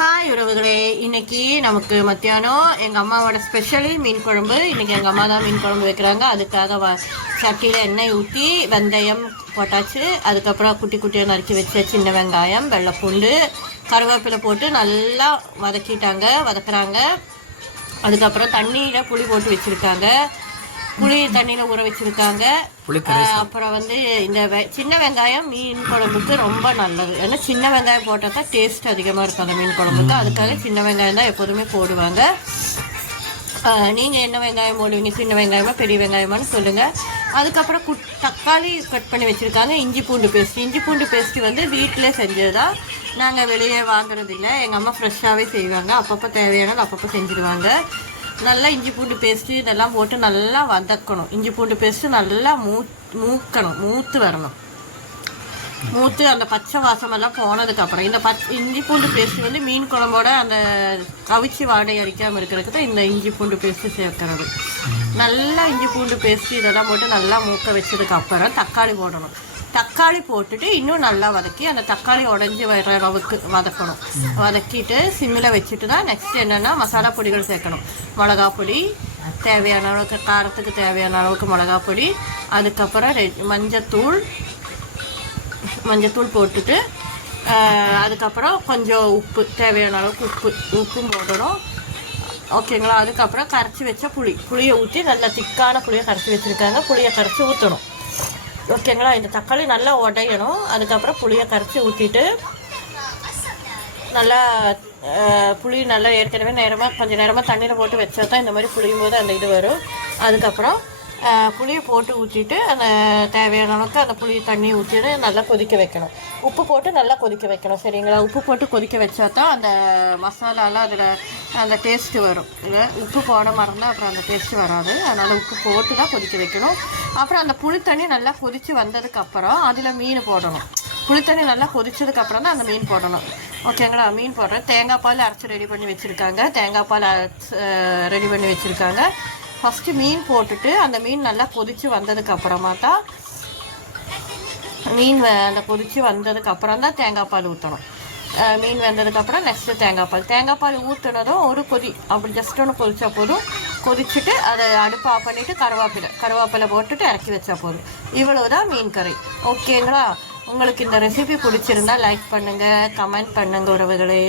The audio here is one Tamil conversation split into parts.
ஹாய் உறவுகளே, இன்னைக்கு நமக்கு மத்தியானம் எங்கள் அம்மாவோட ஸ்பெஷலி மீன் குழம்பு. இன்னைக்கு எங்கள் அம்மா தான் மீன் குழம்பு வைக்கிறாங்க. அதுக்காக சட்டியில் எண்ணெய் ஊற்றி வெந்தயம் போட்டாச்சு. அதுக்கப்புறம் குட்டி குட்டியாக நறுக்கி வச்ச சின்ன வெங்காயம், வெள்ளைப்பூண்டு, கருவேப்பிலை போட்டு நல்லா வதக்குறாங்க. அதுக்கப்புறம் தண்ணியில் புளி போட்டு வச்சுருக்காங்க. புளி தண்ணியில் ஊற வச்சுருக்காங்க. அப்புறம் இந்த சின்ன வெங்காயம் மீன் குழம்புக்கு ரொம்ப நல்லது. ஏன்னா சின்ன வெங்காயம் போட்டால் தான் டேஸ்ட் அதிகமாக இருக்கும் அந்த மீன் குழம்புக்கு. அதுக்காக சின்ன வெங்காயம் தான் எப்போதுமே போடுவாங்க. நீங்கள் என்ன வெங்காயம் போடுவீங்க? சின்ன வெங்காயமா பெரிய வெங்காயமானு சொல்லுங்கள். அதுக்கப்புறம் தக்காளி கட் பண்ணி வச்சுருக்காங்க. இஞ்சி பூண்டு பேஸ்ட்டு வீட்டிலே செஞ்சது தான். நாங்கள் வெளியே வாங்குறதில்லை. எங்கள் அம்மா ஃப்ரெஷ்ஷாகவே செய்வாங்க. அப்பப்போ தேவையானது அப்பப்போ செஞ்சுருவாங்க. நல்லா இஞ்சி பூண்டு பேஸ்ட்டு இதெல்லாம் போட்டு நல்லா வதக்கணும். இஞ்சி பூண்டு பேஸ்ட்டு நல்லா மூத்து வரணும். மூத்து அந்த பச்சை வாசமெல்லாம் போனதுக்கப்புறம் இந்த இஞ்சி பூண்டு பேஸ்ட்டு மீன் குழம்போட அந்த கவிச்சி வாடை அடிக்காமல் இருக்கிறதுக்கு தான் இந்த இஞ்சி பூண்டு பேஸ்ட்டு சேர்க்கறது. நல்லா இஞ்சி பூண்டு பேஸ்ட்டு இதெல்லாம் போட்டு நல்லா மூக்க வச்சதுக்கப்புறம் தக்காளி போடணும். தக்காளி போட்டுட்டு இன்னும் நல்லா வதக்கி அந்த தக்காளி உடஞ்சி வர அளவுக்கு வதக்கணும். வதக்கிட்டு சிம்மில் வச்சுட்டு தான் நெக்ஸ்ட் என்னென்னா மசாலா பொடிகள் சேர்க்கணும். மிளகா பொடி தேவையான அளவுக்கு, காரத்துக்கு தேவையான அளவுக்கு மிளகா பொடி, அதுக்கப்புறம் மஞ்சத்தூள் போட்டுட்டு அதுக்கப்புறம் கொஞ்சம் உப்பு, தேவையான அளவுக்கு உப்பும் போடணும். ஓகேங்களா? அதுக்கப்புறம் கரைச்சி வச்ச புளியை ஊற்றி நல்லா திக்கான புளியை கரைச்சி வச்சுருக்காங்க. புளியை கரைச்சி ஊற்றணும். ஓகேங்களா? இந்த தக்காளி நல்லா உடையணும். அதுக்கப்புறம் புளியை கரைச்சி ஊற்றிட்டு நல்லா புளி நல்லா ஏற்கனவே கொஞ்சம் நேரமாக தண்ணியில் போட்டு வச்சா தான் இந்த மாதிரி புளியும் போது அந்த இது வரும். அதுக்கப்புறம் புளியை போட்டு ஊற்றிட்டு அந்த தேவையான அளவுக்கு அந்த புளி தண்ணி ஊற்றிட்டு நல்லா கொதிக்க வைக்கணும். உப்பு போட்டு நல்லா கொதிக்க வைக்கணும். சரிங்களா? உப்பு போட்டு கொதிக்க வச்சா தான் அந்த மசாலாலாம் அதில் அந்த டேஸ்ட்டு வரும். இல்லை உப்பு போட மறந்தால் அப்புறம் அந்த டேஸ்ட்டு வராது. அதனால் உப்பு போட்டு தான் கொதிக்க வைக்கணும். அப்புறம் அந்த புளி தண்ணி நல்லா கொதித்து வந்ததுக்கப்புறம் அதில் மீன் போடணும். புளித்தண்ணி நல்லா கொதிச்சதுக்கப்புறம் தான் அந்த மீன் போடணும். ஓகேங்களா? மீன் போடுறேன். தேங்காய் பால் அரைச்சி ரெடி பண்ணி வச்சுருக்காங்க. ஃபஸ்ட்டு மீன் போட்டுட்டு அந்த மீன் நல்லா கொதித்து வந்ததுக்கப்புறமா தான் கொதித்து வந்ததுக்கப்புறம் தான் தேங்காய் பால் ஊற்றணும். மீன் வெந்ததுக்கப்புறம் நெக்ஸ்ட்டு தேங்காய் பால் ஊற்றுனதும் ஒரு கொதி அப்படி ஜஸ்ட் ஒன்று கொதிச்சா போதும். கொதிச்சுட்டு அதை அடுப்பு ஆஃப் பண்ணிவிட்டு கருவேப்பிலை போட்டுட்டு இறக்கி வச்சா போதும். இவ்வளவுதான் மீன் கறி. ஓகேங்களா? உங்களுக்கு இந்த ரெசிபி பிடிச்சிருந்தா லைக் பண்ணுங்கள், கமெண்ட் பண்ணுங்கள் உறவுகளே.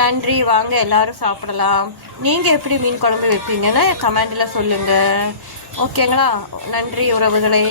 நன்றி. வாங்க எல்லோரும் சாப்பிடலாம். நீங்கள் எப்படி மீன் குழம்பு வைப்பீங்கன்னு கமெண்டில் சொல்லுங்கள். ஓகேங்களா? நன்றி உறவுகளே.